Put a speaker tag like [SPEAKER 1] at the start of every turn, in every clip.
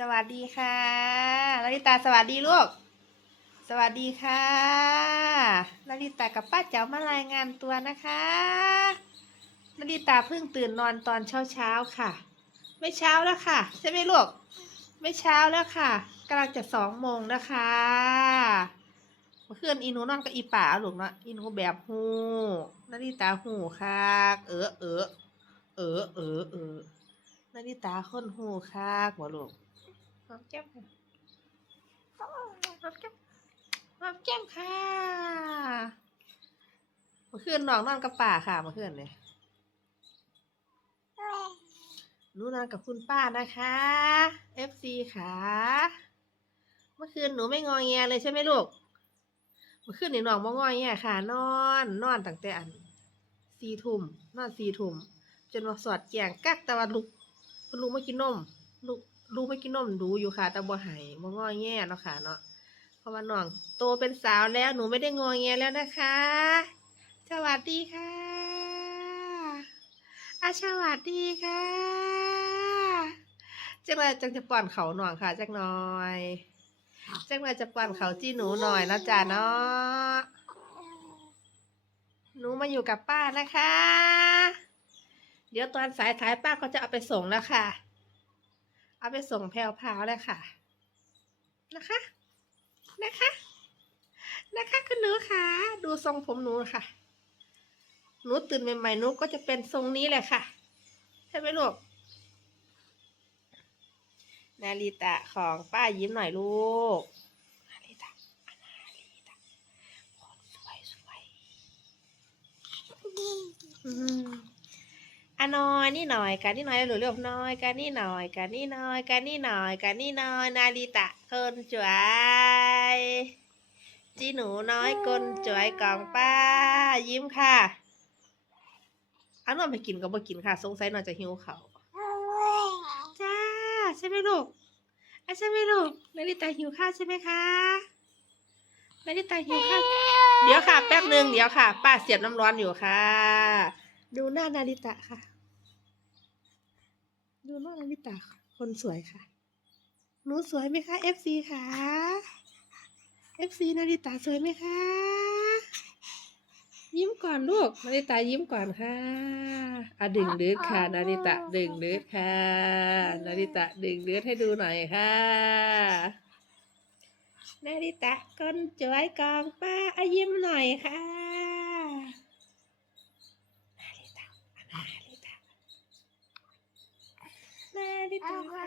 [SPEAKER 1] สวัสดีค่ะลลิตาสวัสดีลูก สวัสดีค่ะลลิตากับป้าเจ๋วมารายงานตัวนะคะลลิตาเพิ่งตื่นนอนตอนเช้าเช้าค่ะ ไม่เช้าแล้วค่ะ ใช่ไหมลูก ไม่เช้าแล้วค่ะกำลังจะสองโมงนะคะเมื่อคืนอีนูนอนกับอีป่าลูกเนาะอีนูแบบหูนาฬิตาหูค่ะเออเออเออเออเออนาฬิตาคนหูค่ะหัวลูก หอมแก้มค่ะหอมแก้มหอมแก้มค่ะเมื่อคืนน้องนอนกับป่าค่ะเมื่อคืนเนี่ยหนูนอนกับคุณป้านะคะ FC ค่ะ เมื่อคืนหนูไม่งอแงเลยใช่ไหมลูก เมื่อคืนหนี่น้องมางอแงค่ะ นอนนอนตั้งแต่อันสี่ทุ่มนอนสี่ทุ่มจนว่าสอดแจงกักต่ว่าลูกคุณลุงไม่กินนม ลูก ลูกไม่กินนมดูอยู่ค่ะแต่บ่หายบ่งอแงเนาะค่ะเนาะเพราะว่าน้องโตเป็นสาวแล้วหนูไม่ได้งอแงแล้วนะคะ สวัสดีค่ะอาสวัสดีค่ะจังไรจังจะป้อนเขาหน่อยค่ะจักหน่อยจังไรจะป้อนเขาจี้หนูหน่อยนะจ๊ะเนาะหนูมาอยู่กับป้านะคะ เดี๋ยวตอนสายท้ายป้าก็จะเอาไปส่งแล้วค่ะ เอาไปส่งแพรวพาวแล้วค่ะ นะคะ นะคะ นะคะคุณหนูค่ะ ดูทรงผมหนูค่ะ หนูตื่นใหม่ๆหนูก็จะเป็นทรงนี้แหละค่ะ ใช่ไหมลูก นาริตะของป้ายิ้มหน่อยลูกนาริตะอะนาริตะคนสวยสวย อืมอะหน้อยนี่หน่อยกันนี่หน่อยหรือเรียกน้อยกันนี่หน่อยกันนี่หน่อยกันนี่หน่อยกันนี่หน่อยนาริตะคนสวยจีหนูน้อยคนสวยของป้า ยิ้มค่ะอันนอนไปกินก็บ่กินค่ะ สงสัยนอนจะหิวเขาจ้าใช่ไหมลูกอะใช่ไหมลูกนาริตาหิวข้าวใช่ไหมคะนาริตาหิวข้าวเดี๋ยวค่ะแป๊บหนึ่งเดี๋ยวค่ะ ป้าเสียบน้ำร้อนอยู่ค่ะ ดูหน้านาริตะค่ะ ดูหน้านาริตะคนสวยค่ะ หนูสวยไหมคะ FC ค่ะ FC นาริตะสวยไหมคะยิ้มก่อนลูกนาริตายิ้มก่อนค่ะอะดึงดือดค่ะ นาริตะดึงดือดค่ะ นาริตะดึงดือดให้ดูหน่อยค่ะ นาริตะคนจวยกองป้าอะยิ้มหน่อยค่ะ นาริตะอะนาริตะนาริตะค่ะ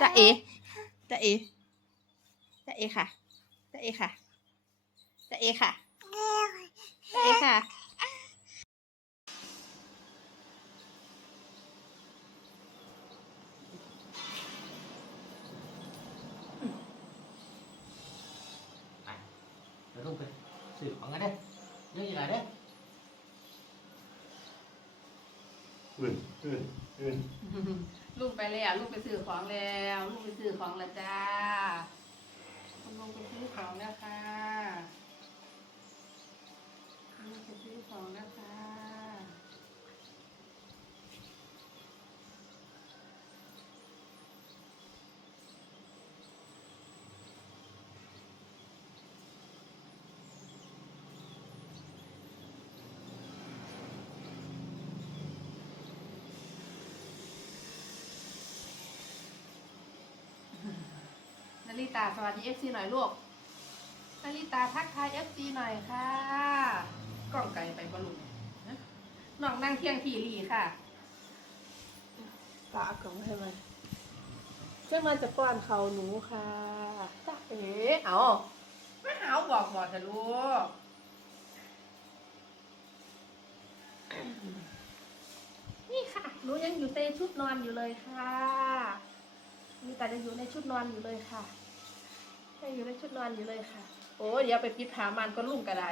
[SPEAKER 1] จะ เอจะเอจะเอค่ะจะเอค่ะจะเอค่ะตาเอค่ะ
[SPEAKER 2] เดี๋ยวลงไปสืบของกันเด้เรื่องอะไรเด้
[SPEAKER 3] อื่นอื่นอื่น
[SPEAKER 1] ลุกไปแล้วลุกไปซื้อของแล้วลุกไปซื้อของแล้วจ้าคุณลุงไปซื้อของแล้วค่ะลุกไปซื้อของแล้วค่ะ ตาสวัสดีเอฟซีหน่อยลูกนาริตาทักทายเอฟซีหน่อยค่ะ กล้องไกลไปบอลุนะน้องนั่งเที่ยงทีหลีค่ะปลากล่องให้มันเจ้ามันจะป้อนเขาหนูค่ะจ้าเอ๋เอาไม่หาวบอกบอกจะลูกนี่ค่ะหนูยังอยู่ในชุดนอนอยู่เลยค่ะ มีแต่จะอยู่ในชุดนอนอยู่เลยค่ะ ยังอยู่ในชุดนอนอยู่เลยค่ะ โอ้ยเดี๋ยวไปปิดผามันก็ลุ่มกระได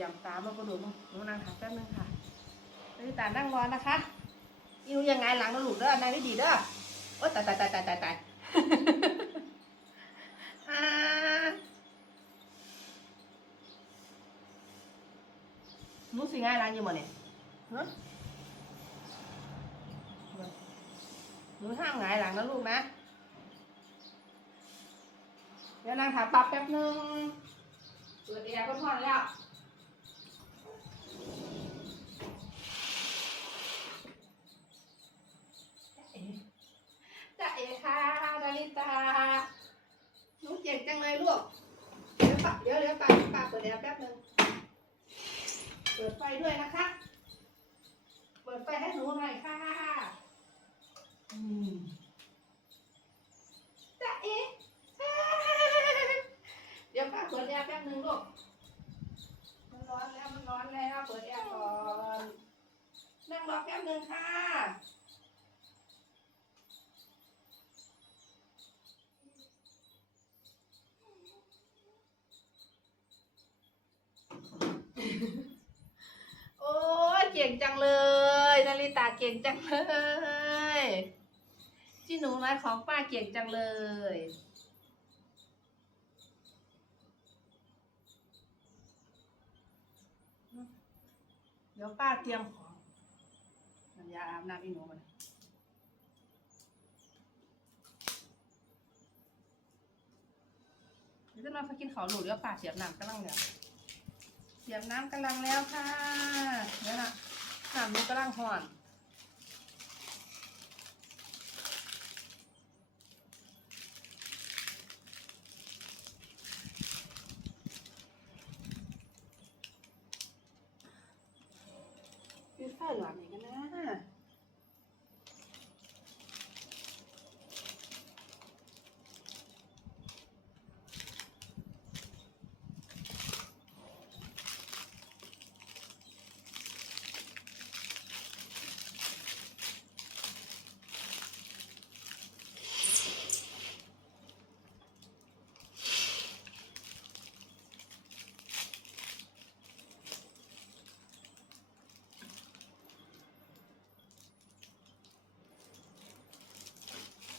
[SPEAKER 1] ยำตามาก็ดูมั้งหนูนั่งค่ะแป๊บนึงค่ะนี่ตานั่งรอนะคะอิวยังไงหลังนะลูกเด้อนายไม่ดีเด้อโอ๊ยตายตายตายตายตายตายอ่าหนูสิง่ายร้านอยู่หมดเนี่ยฮะหนูห้ามหงายหลังนะลูกนะ เดี๋ยวนางถามปรับแป๊บนึงเปิดแอร์ก็พอแล้วจ้าเอ๋ค่ะดาริตาหนูเจ๋งจังเลยลูก เดี๋ยวปะเดี๋ยวเดี๋ยวปาปาเปิดแอร์แป๊บนึง เปิดไฟด้วยนะคะ เปิดไฟให้หนูหน่อยค่ะ อืมจ้าเอ๋เดี๋ยวป้าเปิดแอร์แป๊บนึง ลูก มันร้อนแล้วมันร้อนแล้วเปิดแอร์ก่อน นั่งรอแป๊บนึงค่ะโอ้ยเก่งจังเลยนาริตาเก่งจังเลยจีหนูน้อยของป้าเก่งจังเลย ดี๋ยวป้าเตรียมของน้ำยาอาบน้ำอีหนูมาเดี๋ยวจะมาพักกินข้าวหลูเดี๋ยวป้าเสียบน้ำกำลังเนี่ยเสียบน้ำกำลังแล้วค่ะเนี่ยนะน้ำนี้กำลังห่อน คือไฟหลอนอย่างกันนะ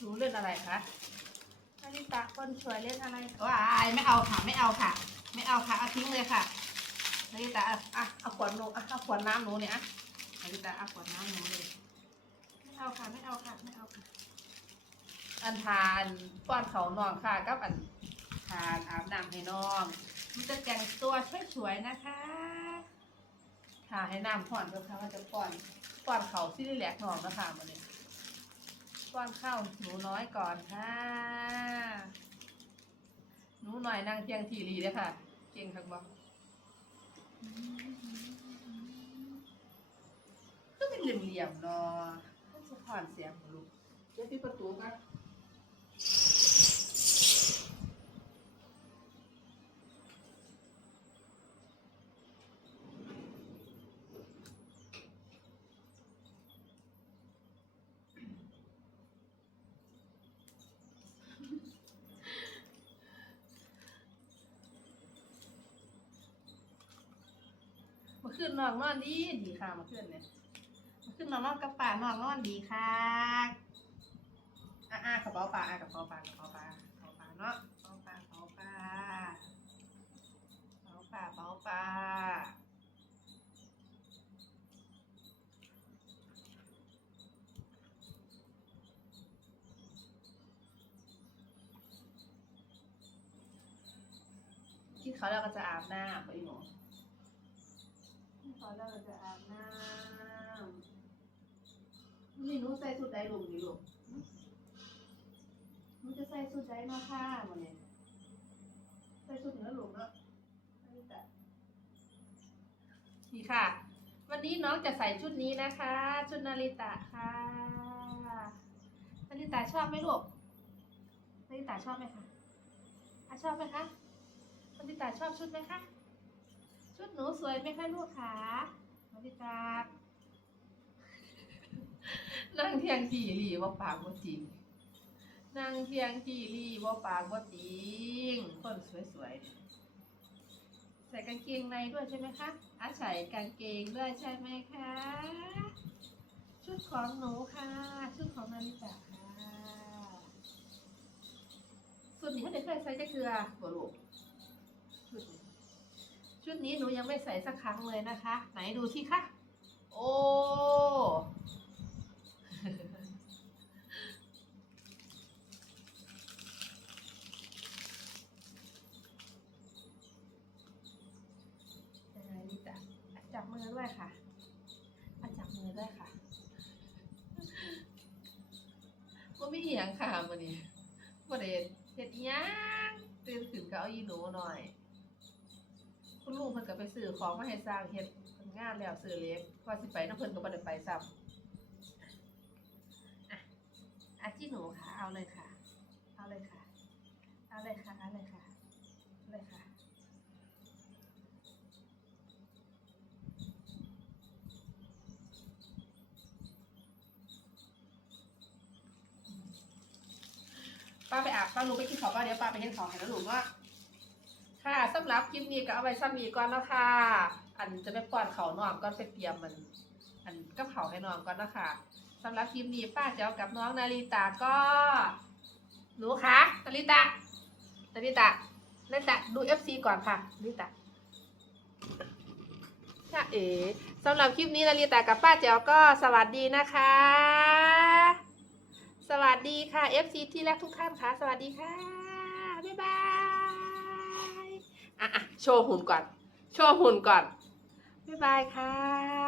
[SPEAKER 1] หนูเล่นอะไรคะนาริตะคนสวยเล่นอะไรว้ายไม่เอาค่ะ ไม่เอาค่ะ ไม่เอาค่ะเอาทิ้งเลยค่ะนาริตะอะอะเอาขวดหนูอะเอาขวดน้ำหนูเนี่ยอะนาริตะเอาขวดน้ำหนูเลย ไม่เอาค่ะ ไม่เอาค่ะ ไม่เอาค่ะ อันทานป้อนเขานองค่ะกับอันทานอาบน้ำให้น้องมันจะแต่งตัวสวยๆนะคะค่ะให้น้ำผ่อนเพื่อค่ะว่าจะป้อนป้อนเขาที่แหลกนองนะคะมันนี้ ป้อนข้าวหนูน้อยก่อนค่ะหนูหน่อยนั่งเพียงทีรีเลยค่ะ เก่งครับบอกก็เป็นเหลี่ยมๆเนาะก็จะผ่อนเสียงของลูกเดี๋ยวปิดประตูกัน อคืนนอนนอนดีดีค่ะเมื่อคืนเนี่ยเมื่อคืนนอนนอนกับป่านอนนอนดีค่ะอะอะกระเป๋าปลาอะกระเป๋าปลากระเป๋าปลากระเป๋าปลาเนาะกระเป๋าปลากระเป๋าปลากระเป๋าปลากระเป๋าปลาคิดเขาแล้วก็จะอาบน้ำไปหนู พอแล้วเราจะอาบน้ำนี่หนูใส่สุดใดลงดีลูกหนูจะใส่สุดใดมาค่ะวันนี้ใส่สุดเหนือลงเนาะนี่แต่นี่ค่ะ วันนี้น้องจะใส่ชุดนี้นะคะ ชุดนาริตะค่ะนาริตะชอบไหมลูกนาริตะชอบไหมคะอะชอบไหมคะนาริตะชอบชุดไหมคะ ชุดหนูสวยไหมคะลูกขามาริตานั่งเทียงทีรีว่าปากว่าจริงนั่งเทียงทีรีว่าปากว่าจริงคนสวยๆ ใส่กางเกงในด้วยใช่ไหมคะอาใส่กางเกงด้วยใช่ไหมคะ ชุดของหนูค่ะ ชุดของนาริตะค่ะ ส่วนนี้ถ้าเด็กใส่ใส่จะเกลือหัวลูก ชุดนี้หนูยังไม่ใส่สักครั้งเลยนะคะ ไหนดูที่คะ โอ้ยังไงลิตาจับมือด้วยค่ะอะจับมือด้วยค่ะว่าไม่เหียงค่ะวันนี้ประเด็นเห็ดยังตื่นขึ้นก็เอาอีหนูหน่อย นก็ไปซื้อของมาให้สร้างเฮ็ดเพิ่นงานแล้วซื้อเล็กว่าสิไปน้ำเพิ่นก็บ่ได้ไปซ้ำอะอะที่หนูค่ะ เอาเลยค่ะ เอาเลยค่ะ เอาเลยค่ะ เอาเลยค่ะเอาเลยค่ะป้าไปอาบป้าลุงไปกินข้าวป้าเดี๋ยวป้าไปเห็นของให้แล้วลุงว่า ค่ะสำหรับคลิปนี้ก็เอาไว้ซ้ำนี้ก่อนเนาะค่ะ อันจะไปป้อนเขานอนก่อนไปเตรียมมัน อันกับเขาให้นอนก่อนนะคะสำหรับคลิปนี้ป้าเจ้ากับน้องนาริตาก็หนูคะนาริตานาริตานาริตาดูเอฟซีก่อนค่ะนาริตาจ้าเอ๋สำหรับคลิปนี้นาริตากับป้าเจ้าก็สวัสดีนะคะ สวัสดีค่ะ FC ที่รักทุกท่านค่ะ สวัสดีค่ะ บ๊ายบาย อะโชว์หุ่นก่อน โชว์หุ่นก่อน บ๊ายบายค่ะ